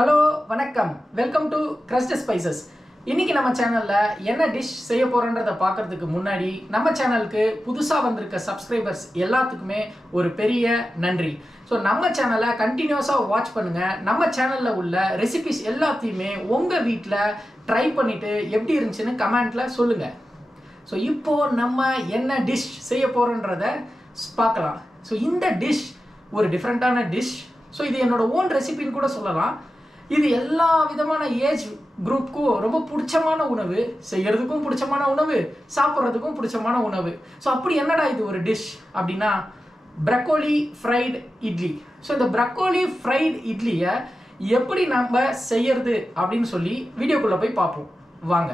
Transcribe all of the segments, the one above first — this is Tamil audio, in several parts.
ஹலோ வணக்கம், வெல்கம் டு crushedspices. இன்னைக்கு நம்ம சேனல்ல என்ன டிஷ் செய்ய போறோன்றதை பார்க்கறதுக்கு முன்னாடி நம்ம சேனலுக்கு புதுசா வந்திருக்க சப்ஸ்கிரைபர்ஸ் எல்லாத்துக்குமே ஒரு பெரிய நன்றி. ஸோ நம்ம சேனலை கண்டினியூஸாக வாட்ச் பண்ணுங்க. நம்ம சேனலில் உள்ள ரெசிபிஸ் எல்லாத்தையுமே உங்கள் வீட்டில் ட்ரை பண்ணிட்டு எப்படி இருந்துச்சுன்னு கமெண்ட்ல சொல்லுங்க. ஸோ இப்போ நம்ம என்ன டிஷ் செய்ய போறோன்றத பார்க்கலாம். ஸோ இந்த டிஷ் ஒரு டிஃப்ரெண்ட்டான டிஷ். ஸோ இது என்னோட ஓன் ரெசிபின்னு கூட சொல்லலாம். இது எல்லா விதமான ஏஜ் குரூப்புக்கும் ரொம்ப பிடிச்சமான உணவு, செய்யறதுக்கும் பிடிச்சமான உணவு, சாப்பிட்றதுக்கும் பிடிச்சமான உணவு. ஸோ அப்படி என்னடா இது ஒரு டிஷ் அப்படின்னா ப்ரக்கோலி ஃப்ரைட் இட்லி. ஸோ இந்த ப்ரக்கோலி ஃப்ரைட் இட்லியை எப்படி நம்ம செய்யறது அப்படின்னு சொல்லி வீடியோக்குள்ளே போய் பார்ப்போம் வாங்க.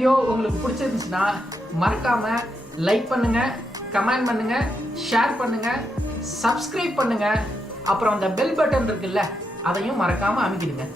வீடியோ உங்களுக்கு பிடிச்சிருந்துச்சுன்னா மறக்காம லைக் பண்ணுங்க, கமெண்ட் பண்ணுங்க, ஷேர் பண்ணுங்க, சப்ஸ்கிரைப் பண்ணுங்க. அப்புறம் அந்த பெல் பட்டன் இருக்குல்ல, அதையும் மறக்காம அமுக்கிடுங்க.